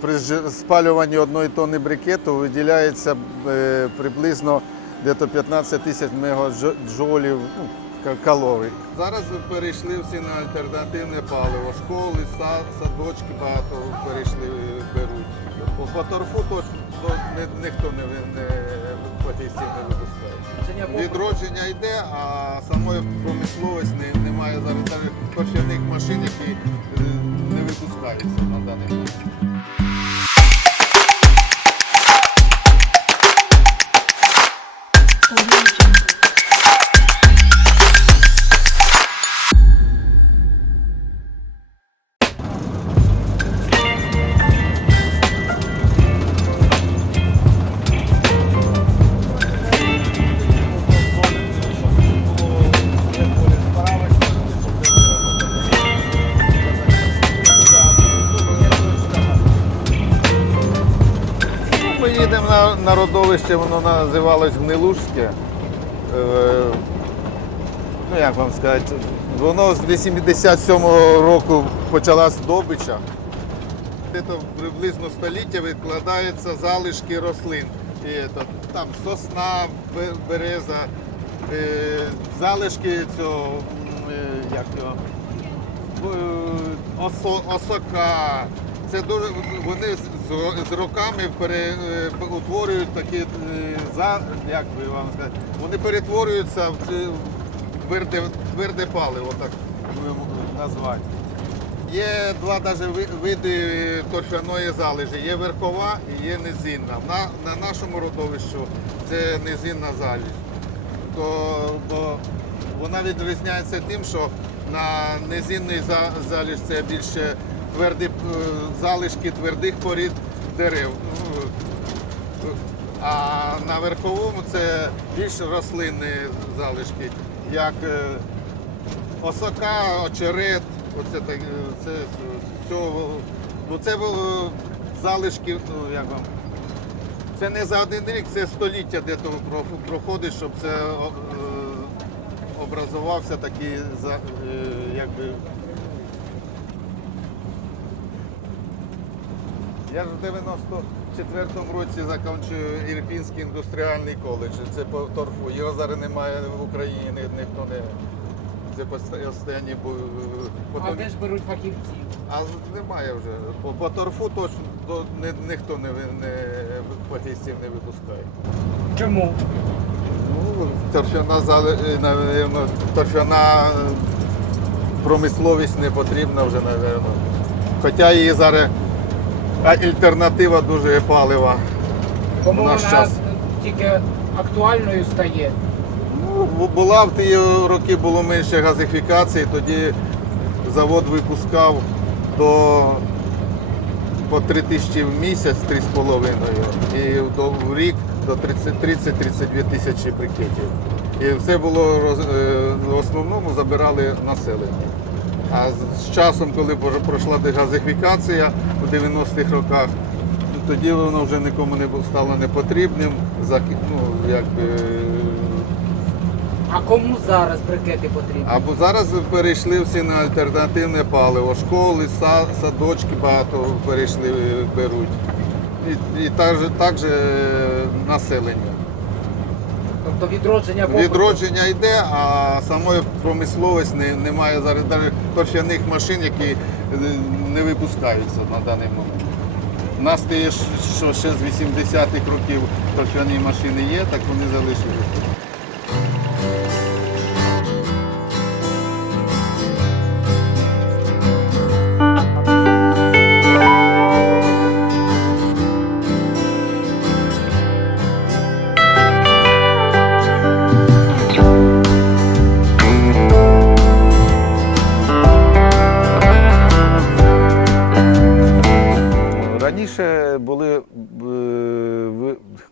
При спалюванні одної тонни брикету виділяється е, приблизно десь 15 тисяч мегаджолів ну, калорій. Зараз перейшли всі на альтернативне паливо. Школи, сад, садочки багато перейшли, е, беруть. По, по торфу то, то ні- ніхто не, ви- не фахівців не випускає. Відродження йде, а самої промисловості немає зараз навіть торфяних машин, які е, не випускаються на на, на родовище, воно називалось Гнилужське. Е, ну як вам сказати, воно з 87-го року почалась добича. Це приблизно століття викладаються залишки рослин. І, це, там сосна, береза, е, залишки цього, е, як його, осо, осока. Це дуже вони з, роками пере, е, такі е, за як би вам сказати, вони перетворюються в це тверде, тверде паливо, так назвати. Є два ви- види торфяної залежі. Є верхова і є низинна. На, на нашому родовищу це низинна заліж. То, бо вона відрізняється тим, що на низинний за- заліж це більше тверді е, залишки твердих порід дерев. Ну, А на верховому це більш рослинні залишки, як е, осока, очерет, оце так, е, це цього. Ну це залишки, ну як вам. Це не за один рік, це століття де то проходить, щоб це образувався такий якби. Я ж в 94-му році закінчую Ірпінський індустріальний коледж. Це по торфу. Його зараз немає в Україні, ні- ніхто не. Це останній був. е, А де ж беруть фахівців? а немає вже. По, по торфу точно то ні, ніхто не, не фахівців не випускає. Чому? Ну, торфяна е, навірно, торфяна е, промисловість не потрібна вже, напевно. Хоча її зараз альтернатива дуже палива. Кому У вона час. тільки актуальною стає? Ну, була в ті роки було менше газифікації, тоді завод випускав до по 3 тисячі в місяць, 3,5 і в рік до 30 30-32 тисячі брикетів. І все було е, в основному забирали населення. А з- часом, коли пройшла дегазифікація у 90-х роках, тоді воно вже нікому не стало непотрібним. Ну, якби, А кому зараз брикети потрібні? або зараз перейшли всі на альтернативне паливо. Школи, садочки багато перейшли, беруть. І, і так, же, так же е, населення. Тобто відродження попиту. Відродження йде, а самої промисловості не- немає зараз навіть торфяних машин, які е, не випускаються на даний момент. У нас те, що ще з 80-х років торфяні машини є, так вони залишилися.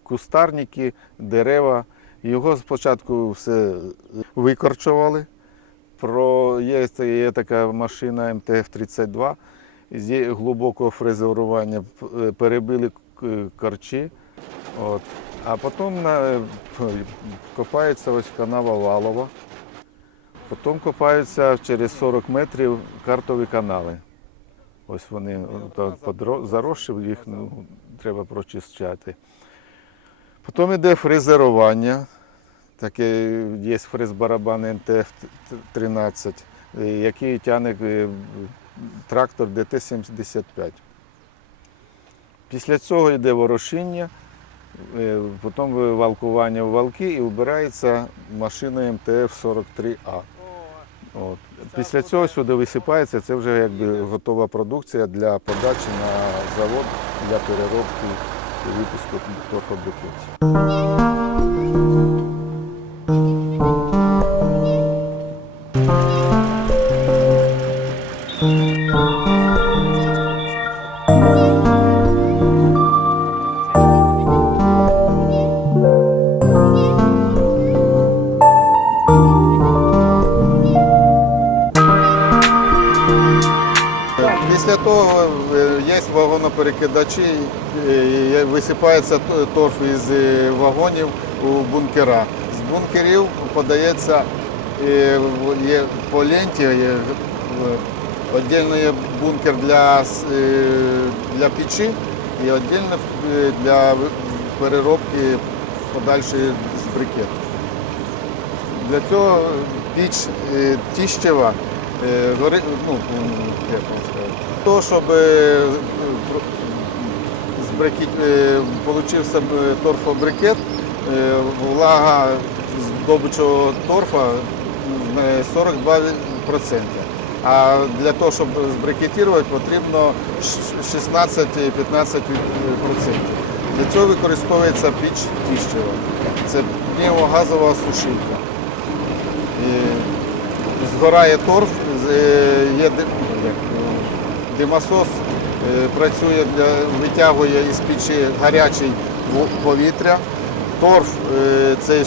Кустарники, дерева. Його спочатку все викорчували. Про, є, є така машина МТФ-32 з глибокого фрезерування перебили к- корчі. От. А потім на, копається ось канава Валова. Потім копаються через 40 метрів картові канали. Ось вони заросші, їх ну, треба прочищати. Потім йде фрезерування. Таке є фрез-барабан МТФ-13, е, який тягне е, трактор ДТ-75. Після цього йде ворошіння, е, потім валкування в валки і вбирається машиною МТФ-43А. От. Після цього сюди висипається, це вже якби готова продукція для подачі на завод для переробки і випуску торфобрикетів. Після того е, є вагоноперекидачі, висипається торф із е, вагонів у бункера. З бункерів подається е, є по ленті, є є бункер для, для печі і віддільно для переробки подальшої з брикету. Для цього піч Тіщева ну, як вам то, щоб е, е, получився торфобрикет, е, влага здобичого торфа е, 42%. А для того, щоб збрикетувати, потрібно 16-15%. Для цього використовується піч Тіщева. Це пневмогазова сушилка. Згорає торф, є димосос, е, працює для витягує із печі гарячий повітря. Торф е, цей е,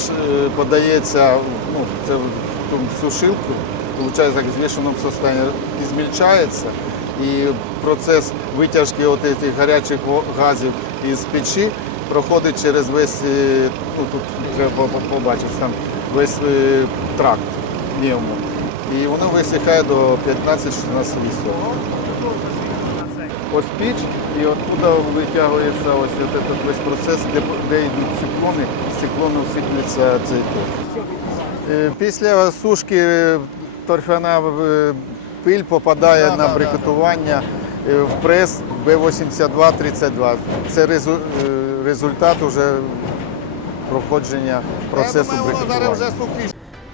подається ну, це в сушилку, виходить, як в звішеному стані, і змільчається. І процес витяжки от цих гарячих газів із печі проходить через весь, ну тут треба побачити, там весь тракт пневмо. І воно висихає до 15-16 відсотків. Ось піч, і откуда витягується ось этот весь процес, де, де йдуть циклони, з циклону сиплеться цей торф. Після сушки е, торфяна е, пиль попадає на брикетування е, в прес Б8232. Це резу- результат уже проходження процесу брикетування.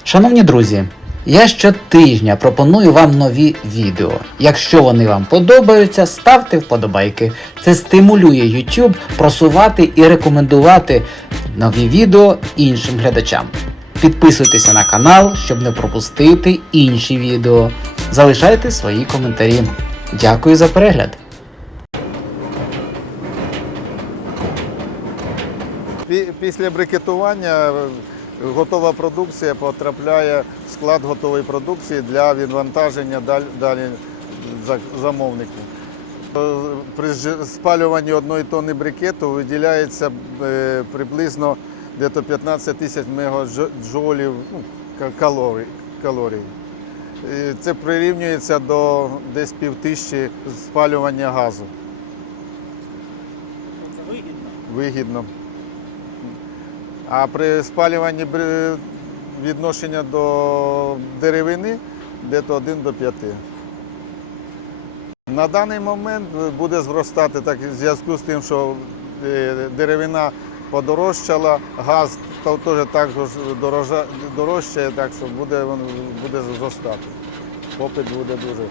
Шановні друзі, я щотижня пропоную вам нові відео. Якщо вони вам подобаються, ставте вподобайки. Це стимулює YouTube просувати і рекомендувати нові відео іншим глядачам. Підписуйтеся на канал, щоб не пропустити інші відео. Залишайте свої коментарі. Дякую за перегляд! Після брикетування е, готова продукція потрапляє в склад готової продукції для відвантаження далі за- замовнику. Е, При спалюванні одної тонни брикету виділяється е, приблизно десь 15 тисяч мегаджолів ну, калорій. Це прирівнюється до десь півтисячі спалювання газу. Це вигідно. Вигідно. А при спалюванні відношення до деревини десь 1 до 5. На даний момент буде зростати так в зв'язку з тим, що е, деревина подорожчала, газ теж також дорожчає, так що буде, буде зростати. Попит буде дуже.